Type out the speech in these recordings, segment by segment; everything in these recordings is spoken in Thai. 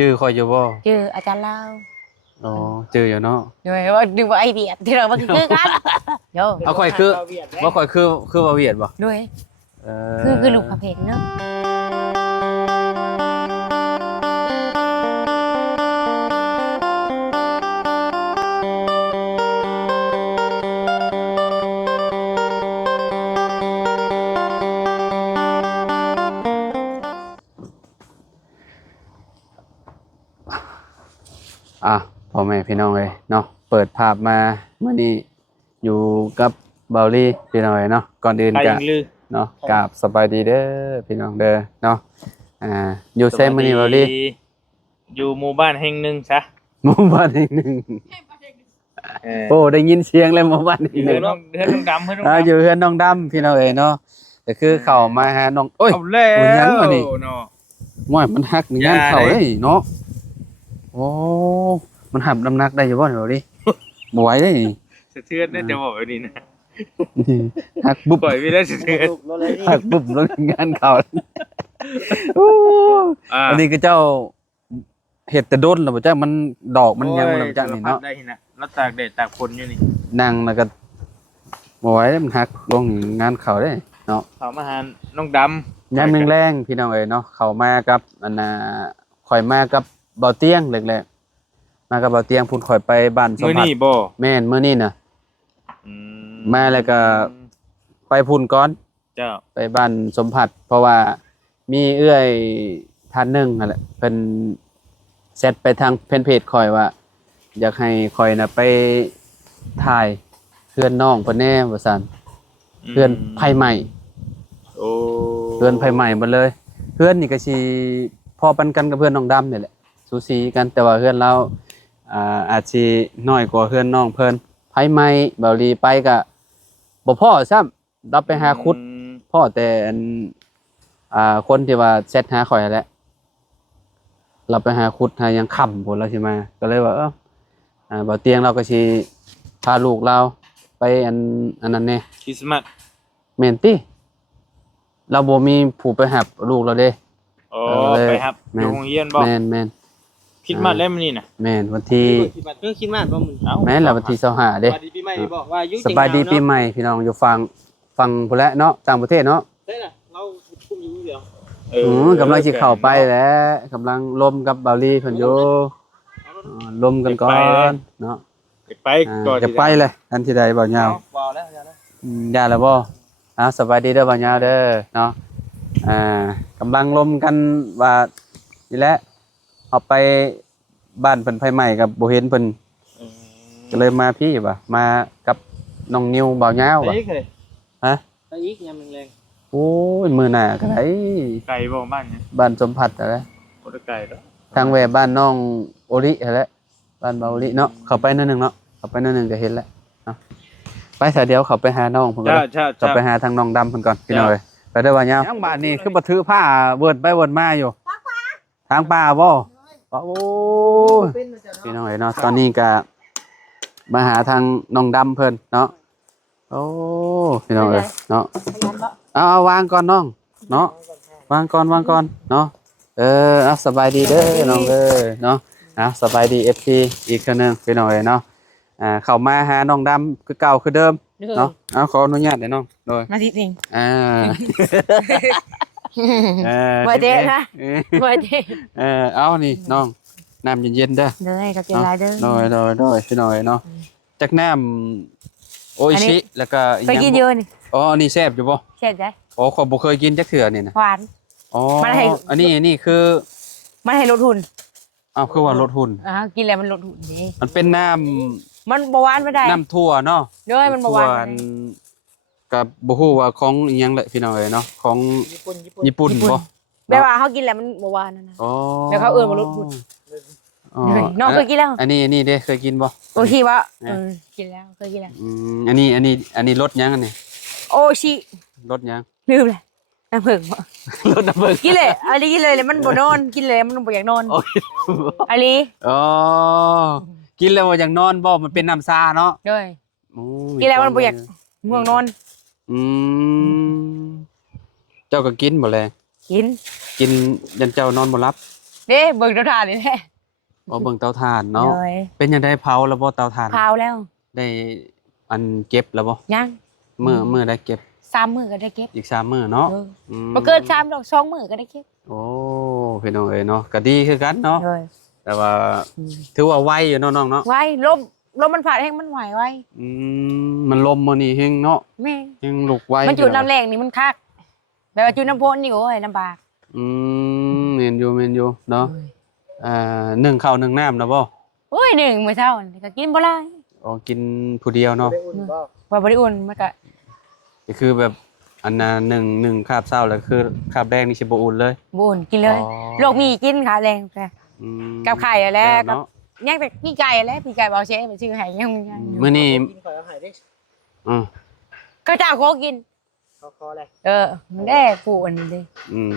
ชื่อคอยอยู่บ่ ชื่ออาจารย์ลาว อ๋อชื่ออยู่เนาะ โดยว่าดูว่าไอเบียดที่เรามันคือกันโย เอาคอยคือคอยคือบ่เวียดบ่ ด้วย เอ คือลูกพระเพกเนาะพ่อแม่พี่น้องเอ้ยเนาะเปิดภาพมามื้อนี้อยู่กับเบาลี่พี่น้องเอ้ยเนาะก่อนอื่น ไป ก็ ยิงลือ เนาะกราบสบายดีเด้อพี่น้องเด้อเนาะอยู่เซมมื้อนี้เบาลี่ อยู่หมู่บ้านแห่งหนึ่งซะ หมู่บ้านแห่งหนึ่ง เออ โอ้ได้ยินเสียงแล้วหมู่บ้านแห่ อยู่ งหนึ่ง เดือนน้องดำเพื่อนน้อง อยู่ ดำ เฮือนน้องดำพี่น้องเอ้ยเนาะก็คือเข้ามาหาน้องโอ้ย เอาแล้ มันยัง ว วะนี่ เนาะ ม่วยมันหักนี่งานเข้าเด้เนาะโอ้มันหับน้ำหนักได้อยู่บ่เดี๋ยวดิบ่ไหวเด้นี่ สะเทือนน่าจะบอกแบบนี้นะ หักบุบ ปล่อยไปแล้วสะเทือน หักบุบแล้วงานเข้าโอ้ อ่า อันนี้ก็เจ้าเห็ดแต่โดนแล้วบ่จ้ามันดอกมันยังแล้วบ่จ้านี่เนาะ ได้นะแล้วตากแดดตากฝนอยู่นี่ นั่งแล้วก็บ่ไหวมันหักลงงานเข้าเด้เนาะ เขามาหาน้องดำ ยามแรงๆพี่น้องเอ้ยเนาะเข้ามากับอันน่ะข่อยมากับเบาเตียงแรกๆมากับเบาเตียงพุ่นข่อยไปบ้านสม มื้อ ผัส นี้บ่ แม่นมื้อนี้น่ะ อื มาแล้วก็ ไปพุ่นก่อน เจ้า ไปบ้านสมผัสเพราะว่ามีเอื้อยท่านหนึงนั่นแหละเพิ่นเซตไปทางเพจข่อยว่า อยากให้ข่อยน่ะไปถ่ายเพื่อนน้องเพิ่นแน่ว่าซั่นเพื่อนไผใหม่ โอ้ เพื่อนไผใหม่หมดเลย เพื่อนนี่ก็สิพอปันกันกับเพื่อนน้องดำนี่แหละสูสีกันแต่ว่าเพื่อนเราอาจสิน้อยกว่าเพื่อนน้องเพิ่นไผใหม่เบาลีไปก็บ่พอซ้ำรับไปหาคุด พ่อแต่อันคนที่ว่าเซตหาข่อยนั่นแหละเราไปหาคุดหายังค่ำพุ่นแล้วสิมาก็เลยว่าบ่เตียงเราก็สิพาลูกเราไปอันนั้นแน่ คริสต์มาส แม่นติเราบ่มีผู้ไปหับลูกเราเด้ โอ้ เลย ไปครับ แม่ อน ยู่โรงเรียนบ่ แม่น คริสต์มาสแล้วมื้อนี้น่ะ แม่นวันที่ คิดว่าคิดมากบ่มึง เอ้า แม่นล่ะวันที่25เด้ สวัสดีปีใหม่นี่บอกว่าอายุ สบายดีปีใหม่พี่น้องอยู่ฟังพุ่นแหละเนาะต่างประเทศเนาะ ได้น่ะเราคุมอยู่เดียว กำลังสิเข้าไปแหล้วกำลังลมกับบาลีเพิ่นอยู่ลมกันก่อนเนาะ ไปก่อน จะไปเลยอันที่ใดบ่ยาว ว้าวแล้วแล้ว ยาแล้วบ่สบายดีเด้อบ่ยาวเด้อเนาะกำลังลมกันว่านี่แหละเอาไปบ้านเพิ่นไผใหม่กับบ่เห็นเพิ่นก็เลยมาพี่ว่ะมากับน้องนิวบ่าวยาว ไป ว่ะ อีกเลย ฮะ ไปอีกยามแรง โอ้ยมื้อหน้าก็ได้ ไก่บ่บ้านเนี่ย บ้านสมผัสนั่นแหละ บ่ได้ไก่แล้ว ทางแวบ้านน้องโอรินั่นแหละบ้านเบาโอริเนาะเข้าไปนั่นนึงเนาะเข้าไปนั่นนึงก็เห็นแล้วเนาะไปซะเดี๋ยวเข้าไปหาน้องเพิ่นก่อน จ้า เข้าไปหาทางน้องดำเพิ่นก่อนพี่น้องเอ้ยไปเด้อว่าหยังยังบ้านนี่คือบ่ถือผ้าเวิร์ดไปเวิร์ดมาอยู่ทางป่าบ่โอ้ย เป็นจ้ะ พี่น้องเอ้ยเนาะตอนนี้ก็มาหาทางน้องดำเพิ่นเนาะโอ้พี่น้องเอ้ยเนาะเอาวางก่อนน้องเนาะวางก่อนเนาะเอาสบายดีเด้อน้องเด้อเนาะสบายดี FC อีกคนนึงพี่น้องเอ้ยเนาะเข้ามาหาน้องดำคือเก่าคือเดิมเนาะเอาขออนุญาตเด้อน้องโดย มาสิจริง บ่เด้นะ บ่เด้ เอานี่น้องน้ำเย็นๆเด้อ เด้อกับเจลายเด้อ โดยพี่น้องเอ้ยเนาะจักน้ำโออิชิแล้วก็อีก ไปกินเยอะนี่ อ๋อนี่แซ่บอยู่บ่ เช่นใจ อ๋อขอยบ่เคยกินจักเทื่อนี่นะ หวาน อ๋อ มันให้ อันนี้คือ มันให้ลดทุน อ้าวคือว่าลดหุ้น กินแล้วมันลดทุนนี่ มันเป็นน้ มันบ่หวานไม่ได้ ำน้ำถั่วเนาะ เด้อมันบ่หวาน ถั่กับบ่ฮู้ว่าของอีหยังแหละพี่น้องเอ้ยเนาะของ ญี่ปุ่น ญี่ปุ่นบ่ แบบว่าเขากินแล้วมันบ่หวานนั่นนะ อ๋อ แล้วเขาเอิ้นว่าลดหุ้น อ๋อ น้องเคยกินแล้ว อันนี้เด้เคยกินบ่ โอชิวะกินแล้วเคยกินแล้ว อันนี้รสหยังอันนี้ โอชิ รสหยัง ลืมเลยน้ำผึ้งบ่ รสน้ำผึ้ง กินเลยอันนี้กินเลยแล้วมันบ่นอนกินเลยมันบ่อยากนอน โอ้ย อันนี้ อ๋อกินแล้วว่าอย่างนอนบ่มันเป็นน้ำซาเนาะ เด้อ โอ้ กินแล้วมันบ่อยากง่วงนอน อืมเจ้าก็กินบ่แล กิน กินยันเจ้านอนบ่หลับ เด้เบิ่งเตาถ่านนี่แหละ บ่เบิ่งเตาถ่านเนาะ โดย เป็นจังได๋เผาแล้วบ่เตาถ่าน เผาแล้ว ได้อันเก็บแล้วบ่ ยัง มื้อได้เก็บ 3 มื้อก็ได้เก็บ อีก3มื้อเนาะ เออ ม บ่เกิน3ดอก2มื้อก็ได้เก็บ โอ้พี่น้องเอ้ยเนาะก็ดีคือกันเนาะ โดย แต่ว่าถือว่าไวอยู่เนาะน้องเนาะ ไว้ลมมันพัดแห้งมันไหวไว้ มันลมมื้อนี้เฮงเนาะ แม่ เฮงลุกไว มันจุดน้ำแรงนี่มันคักแบบว่าจุดน้ำพ่นนี่โอ้ยลำบาก แม่นอยู่เนาะนึ่งข้าวนึ่งน้ำนะบ่ โอ้ยหนึ่งมื้อเช้านี่ก็กินบ่หลาย อ๋อกินผู้เดียวเนาะ ได้อุ่นบ่ ว่าบ่ได้อุ่นมันก็ ก็คือแบบอันน่ะหนึ่งคาบเช้าแล้วคือคาบแดงนี่สิบ่อุ่นเลย บ่อุ่นกินเลย อ๋อ โรคมีกินค่ะแรงแต่ อืม กับไข่อะแล้วกับ เนาะ ยังแต่พี่ไก่แล้วพี่ไก่บ่เชฟไปซื้อให้ยังยัง มื้อนี้ กินข่อยเอาให้ดิ อือ ก็เจ้าโคกิน คอเลย มันได้ผู้อันนี้ดิ อืม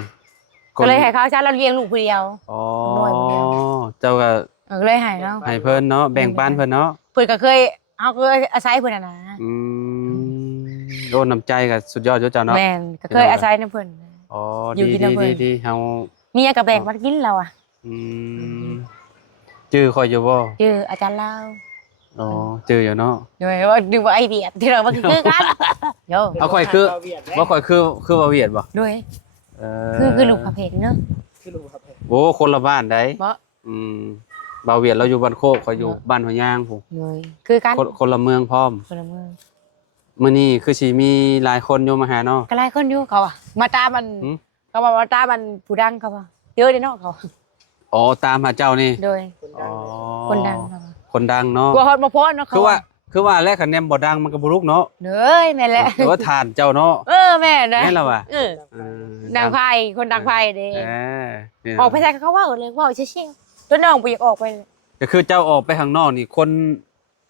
ก็เลยให้เขาชาเราเลี้ยงลูกผู้เดียว อ๋อ น้อยผู้เดียว เจ้าก็ ก็เลยให้เนาะ ให้เพิ่นเนาะแบ่งปันเพิ่นเนาะ เพิ่นก็เคยอาศัยเพิ่นน่ะนะ อืมโดนน้ำใจก็สุดยอดอยู่เจ้าเนาะ แม่นก็เคยอาศัยนำเพิ่น อ๋อ อยู่กินกับเพิ่น ดีเฮา มีหยังก็แบ่งมากินเราอ่ะ อืมชื่อคอยอยู่บ่ ชื่ออาจารย์ลาว อ๋อชื่ออยู่เนาะ โดยว่าดูว่าไอเดียที่เราบ่คือกันโย เอาข่อยคือ เวียด บ่ข่อยคือบ่าเวียดบ่ ด้วย เอ คือลูกประเภทเนาะ คือลูกครับ โอ้คนละบ้านได้ บ่ อืมบ่าวเวียดเราอยู่บ้านโคกข่อยอยู่บ้านหัวยางพู้ ด้วยคือกัน คนละเมืองพร้อม คนละเมือง มื้อนี้คือสิมีหลายคนอยู่มาหาเนาะ ก็หลายคนอยู่เขาอ่ะมาตามมัน หืม เขาบอกว่าตามมันผู้ดังเขาว่าเยอะเลยเนาะเขา อ๋อตามหาเจ้านี่ โดย อ๋อ คนดังเขาว่า คนดังเนาะ กลัวฮอดมาโพสเนาะเขา คือว่าแล้วคะแนนบ่ดังมันก็บ่ลุกเนาะ เด้ยแม่นแหละ แต่ว่าทานเจ้าเนาะ แม่นะ แม่นแล้วว่ะ เออ เออ ดังไพ่คนดังไพ่เด้ นี่ ออกไปใส่เขาว่าเลยว่าเชี่ยวๆตัวน้องบ่อยากออกไป ก็คือเจ้าออกไปข้างนอกนี่คน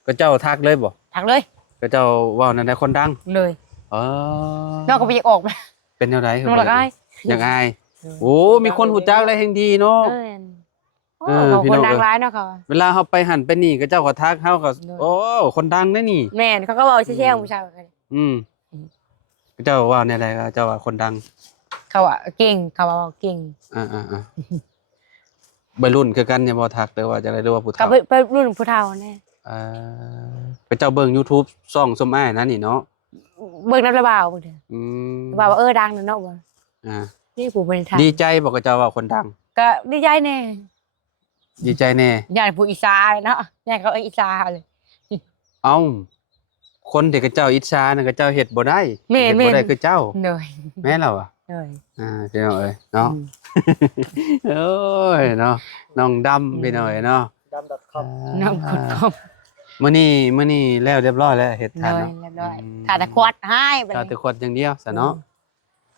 ก็เจ้าทักเลยบ่ ทางเลย ก็เจ้าเว้านั่นได้คนดัง เลย อ๋อ น้องก็บ่อยากออกไป เป็นแนวใด น้องละกาย อย่างอายโอ้มีคนหูจักเลยแห่งดีเนาะ เออเขาคนดังร้ายเนาะเขา เวลาเขาไปหันไปนี่ก็เจ้าก็ทักเขาก็โอ้คนดังนะนี่ แม่นเขาก็บอกเชี่ยวๆผู้ชายกัน อืมเจ้าว่าในอะไรก็เจ้าว่าคนดัง เขาว่าเก่งเขาว่าเก่ง อ่าวัยรุ่นคือกันอย่าบ่ทักเลยว่าจะได้รู้ว่าผู้ ก็ เฒ่า ไปรุ่นผู้เฒ่าแน่ ก็เจ้าเบิ่ง YouTube ซ่องสมอ้ายนะนี่เนาะ เบิ่งน้ำระบาวเบิ่งเถอะ อืม ระบาวว่าดังเนาะบ่ อ่า นี่ผู้บริหาร ดีใจบอกกับเจ้าว่าคนดัง ก็ดีใจแน่ ดีใจแน่ ญาติผู้อีสานเนาะญาติเขาอีสานเลย เอ้าคนที่กับเจ้าอิจฉานั่นก็เจ้าเฮ็ดบ่ได้ แม่ เฮ็ด แม่ บ่ได้คือเจ้า เหนื่อย แม่นแล้วอ่ะ เหนื่อย พี่น้องเอ้ยเนาะ โอ้ยเนาะน้องดำพี่น้องเอ้ยเนาะ dam.com น้ำขุดคม มื้อนี้แล้วเรียบร้อยแล้วเฮ็ด เห ทาน นื่อย เนาะ เรียบร้อยถ้าแต่ควดให้ไป เราแต่ขวดอย่างเดียวซะเนาะ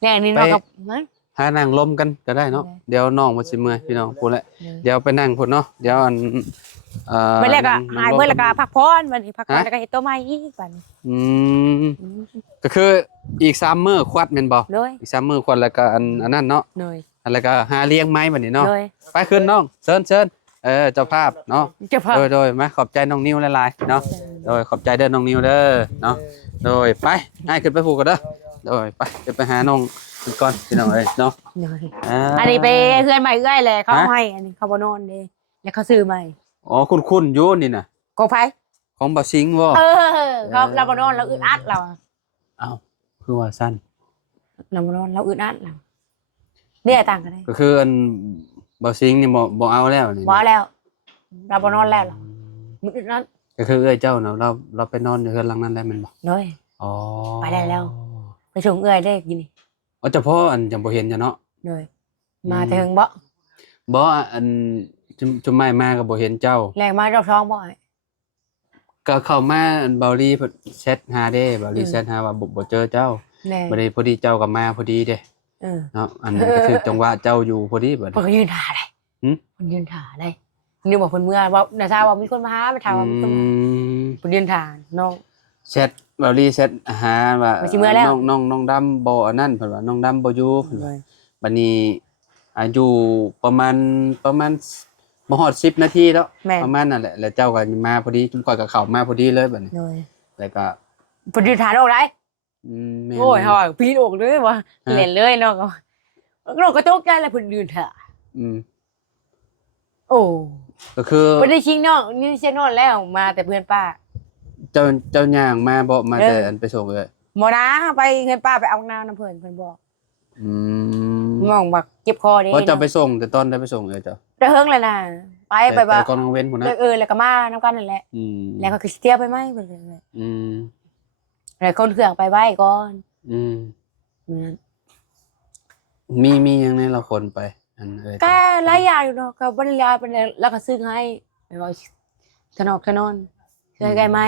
เนี่ยนี่เนาะกับมัน หานั่งลมกันก็ได้เนาะ ได้ เดี๋ยวน้องมันสิเมื่อยพี่น้องพูดแล้วเดี๋ยวไปนั่งพุ่นเนาะเดี๋ยวอันไปแรกก็หายเมื่อแล้วก็พักผ่อนวันนี้พักผ่อน ฮะ แล้วก็เฮ็ดตัวใหม่อีกวัน อืมก็คืออีก3มื้อควัดแม่นบ่ เลย อีก3มื้อควัดแล้วก็อันนั้นเนาะ เลย แล้วก็หาเลี้ยงไม้บัดนี้เนาะ เลย ไปขึ้นน้องเชิญเจ้าภาพเนาะ จะพัก โดยมาขอบใจน้องนิวหลายๆเนาะโดยขอบใจเด้อน้องนิวเด้อเนาะโดยไปให้ขึ้นไปผูกกันเด้อโดยไปหาน้องกันก่อนพี่น้องเอ้ยเนาะ เลยอันนี้ไปเพื่อนใหม่เอื้อยเลยเขาให้อันนี้เขาบ่นอนเด้แล้วเขาซื้อใหม่ อ๋อคุ้นๆอยู่นี่น่ะ กองไผ ของบ่สิงห์บ่ เขาเราบ่นอนเราอึดอัดเรา อ้าวคือว่าสั้น เราบ่นอนเราอึดอัดเราเนี่ยต่างกันได้ ก็คืออันบ่สิงห์นี่บ่เอาแล้วนี่ บ่แล้วเราบ่นอนแล้วมึงอึดอัด ก็คือเอ้ยเจ้าเนาะเราไปนอนอยู่เฮือนหลังนั้นแล้วแม่นบ่ เลย อ๋อ ไปได้แล้ว ไปส่งเอื้อยได้กินนี่ อ๋อเฉพาะอันจังบ่เห็นจ้ะเนาะ เลยมาถึงบ่ บ่อันจุมไม่มาก็บ่เห็นเจ้า แรงมารอบท้องบ่ ก็เข้ามาอันเบาลีเพิ่นแชทหาเด้เบาลีแชทหาว่าบ่เจอเจ้า แรง บ่ได้พอดีเจ้าก็มาพอดีเด้ เนาะอันนั้นก็คือจังหวะเจ้าอยู่พอดีบัด เพิ่นก็ยืนถ่าได้ หึ เพิ่นยืนถ่าได้นี่บอกเพิ่นเมื่อว่าน่าทราบว่ามีคนมาหามาถามว่ามีคนมาเพิ่นยืนถ่าน้อง แชทเบาลีแชทหาว่า ว่าสิเมื่อแล้ว น้องดำบ่อันนั้นเพิ่นว่าน้องดำบ่อยู่เพิ่นว่าบัดนี้อายุประมาณบ่ฮอด10นาทีแล้ว แม่น ประมาณนั่นแหละแล้วเจ้าก็มาพอดีจุนก่อยก็เข้ามาพอดีเลยบัดนี้ เลย แล้วก็ เพิ่นยืนถ่าออกได้ แม่น โอ้ยเฮาปีนออกเลยว่าเล่นเลยน้องก็น้องก็ตกใจแล้วเพิ่นยืนถ่า อืม โอ้ ก็คือ บ่ได้ชิงน้องนี่เชียงนอนแล้วมาแต่เพื่อนป้า เจ้าย่างมาบ่มา เออ แต่อันไปส่งเลย หมอนะไปเงินป้าไปเอาน้ำน้ำเพิ่นบอก อืม มองบักเจ็บคอเด้ เพราะเจ้าไปส่งแต่ตอนได้ไปส่งเจ้า ได้เฮิงเลยนะไป แต่ บ่า ก่อนกลางเว้นพุ่นนะ แล้วก็มาน้ำกันนั่นแหละ อืม แล้วก็คือสิเที่ยวไปไหมเพิ่นเลย อืม แล้วคนเครื่องไปไว้ก่อน อืม เหมือน มีหยังในละคนไปอันก็หลายอย่างอยู่เนาะก็บ่ได้ยาเป็นแล้วก็ซื้อให้ไปว่าถนอกถนอนซื้อให้ไกลไหม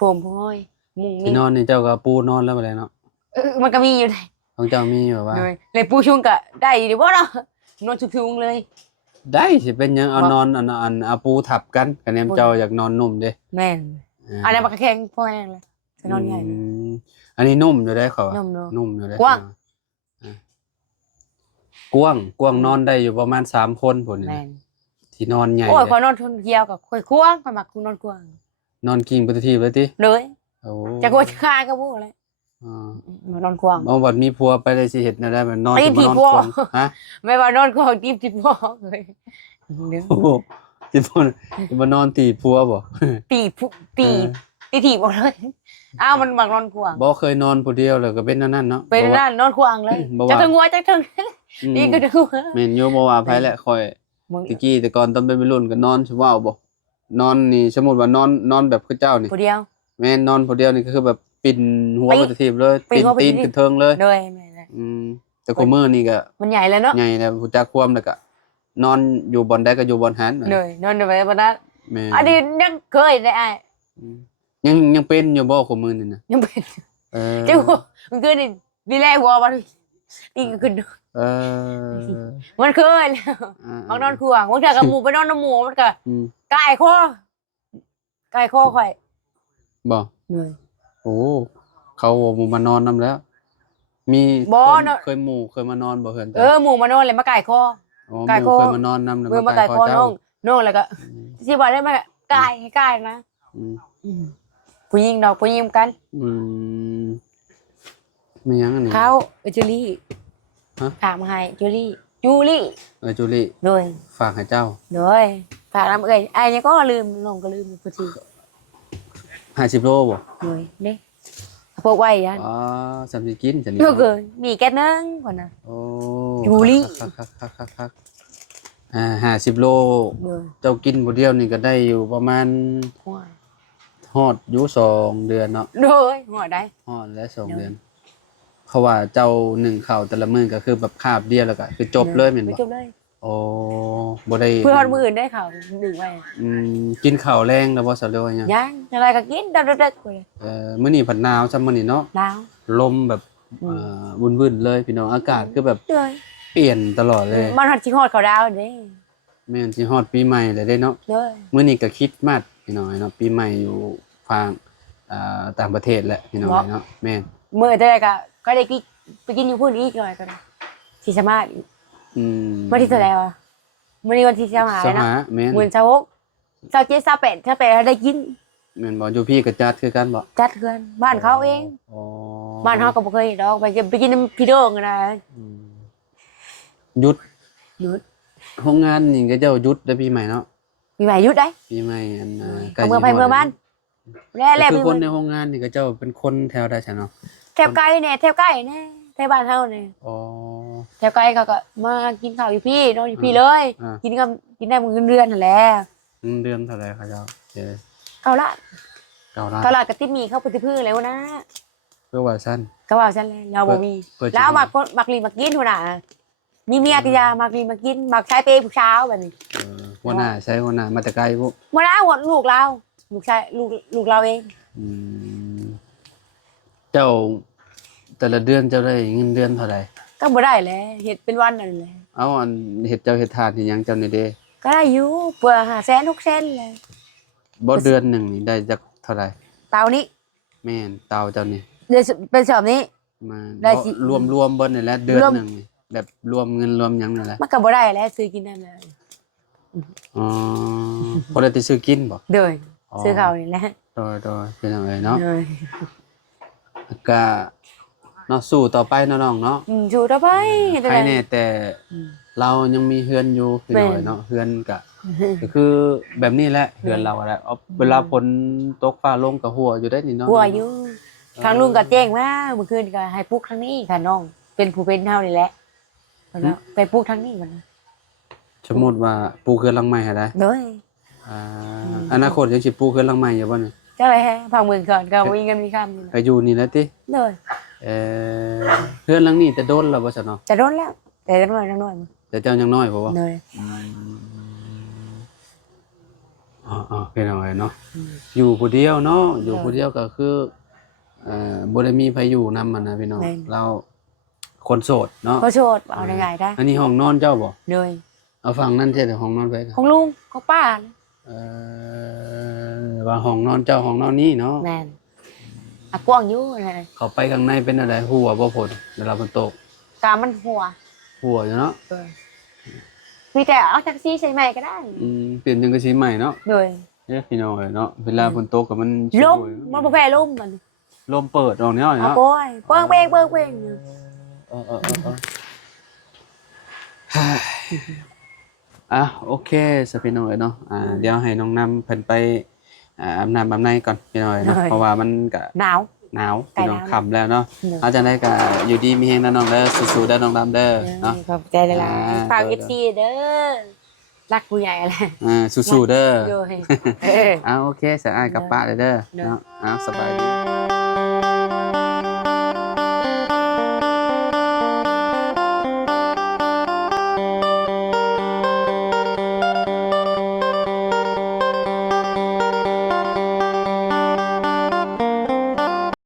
ผมโอ้ยมุง ที่ นี่ นอนนี่เจ้าก็ปูนอนแล้วบ่ได้เนาะ มันก็มีอยู่ได้ ของเจ้ามีแบบว่า เลยปูชุงก็ได้อยู่บ่เนาะนอนชุงๆเลย ได้สิเป็นหยังเอานอนอันเอาปูทับกันคะแนนเจ้าอยากนอนนุ่มเด้ แม่นอันนั้นมันก็แข็งพอแห้งเลยจะนอนใหญ่ มอันนี้นุ่มอยู่ได้เขาอะ นุ่มเนอะ นุ่มอยู่ได้ กว้าง อ่ะกว้างนอนได้อยู่ประมาณ3คนพุ่นนี่ แม่ นะ น ที่นอนใหญ่ โอ้ย เลย ขอนอนทนเกียวกับข่อยควงข่อยมักคุณนอนควง นอนกิ้งปฏิทีปเลยติ เลย โอ้ จะกลัวจะฆ่าก็บ่เลย อ่า มานอนควง บางวันมีผัวไปเลยสิเฮ็ดแนวได้มันนอน ตี จะ ถี มานอน ผัว ควงฮะ ไม่ว่านอนควงตีถีพ่อเลยเด้อ โอ้โหสิบ่สิมานอนตีผัวบ่ ตีผู้ตี เออ ตีถีบบ่เลยอ้าวมันมักนอนควง บ่เคยนอนผู้เดียวเลยก็เป็นนั่นเนาะ เป็นนั่นนอนควงเลย บ่ว่า จะถึงหัวจะถึง อืม นี่ก็ถึงหัว แม่นอยู่บ่ว่าไผแหละคอย มึง ตะกี้แต่ก่อนตอนเป็นวัยรุ่นก็นอนสิว้าวบ่นอนนี่สมมุติว่านอนแบบคือเจ้านี่ ผู้เดียว แม่นนอนผู้เดียวนี่ก็คือแบบปิ่นหัว ปี ไปตะทีบเลย ปีนหัวไป ตีน ที่ ขึ้นเทิงเลย เลยแม่นเลย อืมแต่คุมื้อนี่ก็ มันใหญ่แล้วเนาะ ใหญ่แล้วฮู้จักความแล้วก็นอนอยู่บ่อนใดก็อยู่บ่อนหัน เลยนอนไปบ่นั้น แม่น อันนี้ยังเคยได้อ้าย อืมยังเป็นอยู่บ่คุมื้อนี่นะ ยังเป็น เออ เจ้ามันคือนี่ดีแลหัวมันตีก็ขึ้น เออ มันเคยแล้วบางนอนควงบางเทื่อกับหมู่ไปนอนน้ำหมู่มันก็ อืม ไก่คอไก่คอข่อย บ่ เหนื่อย โอ้เขาเอาหมู่มานอนนํแล้ว มี บ่ เคย เนอะ เคยหมู่เคยมานอนบ่เฮือน เออหมู่มานอนเลยมาไก่คอ อ๋อห ไก่ มู่ คอ เคยมานอนนำแล้ว เมื่อมา มา ไก่ ไก่ ค ค อ อเจ้า น้องแล้วก็สิบอกได้มาไก่ให้ไก่นะ อืม ผู้หญิงดอกผู้หญิงกัน อืมไม่ยังอันนี้ เขาจูลี่ ฮะ ถามให้จูลี่จูลี่ จูลี่ โดย ฝากให้เจ้า โดยฝากน้ำเอ้ยไอ้เนี่ยก็ลืมน้องก็ลืมพอดี 50โลบ่ โดยเด้พวกไว้ยัน อ๋อสำสิกินจังนี้ เยอะเกินมีแค่นึงก่อนนะ โอ้ จูลี่ คัก50โล โดย เจ้ากินบ่เดียวนี่ก็ได้อยู่ประมาณ หัว ฮอดอยู่2เดือนเนาะ โดยหัวได้ ฮอดแล้ว2เดือน เพราะว่าเจ้านึ่งข้าวแต่ละมื้อก็คือแบบคาบเดียวแล้วก็คือจบเลยแม่นบ่ จบเลย โอ้บ่ได้ เพื่อนมืออื่นได้ข่าวดึงไว้ กินข้าวแรงแล้วบ่ซะเด้อหยัง ยังอะไรก็กินดักๆไปเลย มื้อนี้ผัดหนาวซ้ำมื้อนี้เนาะ แล้ว ลมแบบวุ่นๆเลยพี่น้องอากาศคือแบบ เลย เปลี่ยนตลอดเลย มันหัดชิงหอดเขาดาวเด้ แม่นสิฮอดปีใหม่เลยเด้เนาะ เลย มื้อนี้ก็คริดมาสพี่น้องเนาะปีใหม่อยู่ฝั่งต่างประเทศแหละพี่น้องเนาะแม่น เมื่อได้ก็ได้กินไปกินอยู่พูดอีกหน่อยก็ได้ที่สมาร์ท อืม วันที่เท่าไหร่วะวันนี้วันที่จะมา ส แล้วนะ หะแม่น หมื่น27 28ได้กิน แม่นบ่อยู่พี่ก็จัดคือกันบ่ จัดเกินบ้านเขาเอง อ๋อ บ้านเขาก็บ่เคยดอกไปกินน้ำพี่โด่งนะ อืมหยุด หยุด โรงงานนี่ก็เจ้าหยุดได้ปีใหม่เนาะ มีใหม่หยุดได้ ปีใหม่อัน เอาเมื่อไปเมื่อบ้านแล้ ก็ ว คือ มี คนในโรงงานนี่ก็เจ้าเป็นคนแถวใดซะเนาะ แถวไกลเนี่ยแถวใกล้เนี่ยแถวบ้านเฮาเนี่ย อ๋อ แถวไกลเขาก็มากินข้าวอยู่พี่นอนอยู่พี่เลย อ่า กินได้มื้อเดือนนั่นแหละ เงินเดือนเท่าไหร่ครับเจ้าเดี๋ยว เอาละ 9ล้าน ตลาดกะติมีเข้าไปที่พื้นแล้วนะ เพื่อว่าสั้น ก็ว่าฉันเลยเราบ่มี เปิด แล้วมักลีมากินหัวหน้ามีเมียก็อยามักลีมากินมักใช้เปย์ผู้เช้าแบบนี้ หัวหน้าใช้หัวหน้ามาแต่ไกลพวก บ่ได้หัวลูกเราลูกชายลูกเราเอง อืมเจ้าแต่ละเดือนเจ้าได้เงินเดือนเท่าไหร่ ก็บ่ได้แหละเฮ็ดเป็นวันนั่นแหละ เอาอันเฮ็ดเจ้าเฮ็ดทานที่หยังเจ้านี่เด้ ก็ได้อยู่เพื่อ500,000 600,000เลย บ่เดือนหนึงนี่ได้จักเท่าไหร่ เตานี้ แม่นเตาเจ้านี่ เดือนเป็นสอบนี้ มา ได้สิ รวมเบิดนี่แหละเดือน รวม หนึงนี่แบบรวมเงินรวมหยังนั่นแหละ มันก็บ่ได้แล้วซื้อกินนั่นแหละ อ๋อพอได้ไปซื้อกินบ่ เด้อ อ๋อ ซื้อข้าวนี่แหละ โดยเป็นจังไดเนาะ เด้อ ก็เนาะสู้ต่อไปเนาะน้องเนาะ อยู่ต่อไป ใครแน่แต่ เรายังมีเฮือนอยู่พี่น้อยเนาะเฮือนก็คือแบบนี้แหละเฮือนเราแหละเอาเวลาฝนตกฟ้าลงก็หัวอยู่ได้นี่เนาะ หัวอยู่ทางลุงก็แจ้งว่าเมื่อคืนก็ให้ปลูกทางนี้ค่ะน้องเป็นผู้เป็นเฮานี่แหละแล้วไปปลูกทางนี้มัน สมมุติว่าปลูกเฮือนหลังใหม่ให้ได้ โดย อนาคตยังสิปลูกเฮือนหลังใหม่อยู่บ่นี่ เจ้าไปให้พังเมืองก่อนก็มีเงินมีคำอยู่ ก็อยู่นี่แหละติ โดย เฮือนหลังนี้แต่โดนแล้วบ่ซั่นเนาะ จะโดนแล้วแต่กันหน่อยน้อย แต่เจ้ายังน้อยบ่วะ โดย อ๋อพี่น้อยเนาะอยู่ผู้เดียวเนาะอยู่ผู้เดียวก็คือบ่ได้มีไผอยู่นำมันนะพี่น้องเราคนโสดเนาะ ก็โชดเอาได้ไงได้ อันนี้ห้องนอนเจ้าบ่ โดย เอาฝั่งนั้นใช่แต่ห้องนอนไป ของลุงของป้า ว่าห้องนอนเจ้าห้องนอนนี้เนาะ แม่นอะกว้างอยู่นะ เข้าไปข้างในเป็นอะไรหัวบ่ฝนเวลาฝนตก กามันหัว หัวอยู่เนาะ มีแต่เอาแท็กซี่ใช้ใหม่ก็ได้ เปลี่ยนจังกะสีใหม่เนาะ โดย พี่น้องเนาะเวลาฝนตกก็มัน ลมมันบ่แพ้ลมมัน ลมเปิดออกเนาะ เอา เนาะ โป้ยเปิ้งเป้ง โอเคสพี่น้อยเนาะเดี๋ยวให้น้องนำเพิ่นไปอาบน้ำอาบในก่อนพี่น้อยเนาะเพราะว่ามันก็ หนาว หนาวพี่น้องค่ำแล้วเนาะเอาจังได๋ก็อยู่ดีมีแฮงนะน้องเด้อสู้ๆเด้อน้องดำเด้อเนาะ ขอบใจหลายๆฝาก FC เด้อรักผู้ใหญ่แหละ สู้ๆเด้อ โดย โอเคสะอายกับป้าเด้อเนาะสบายดี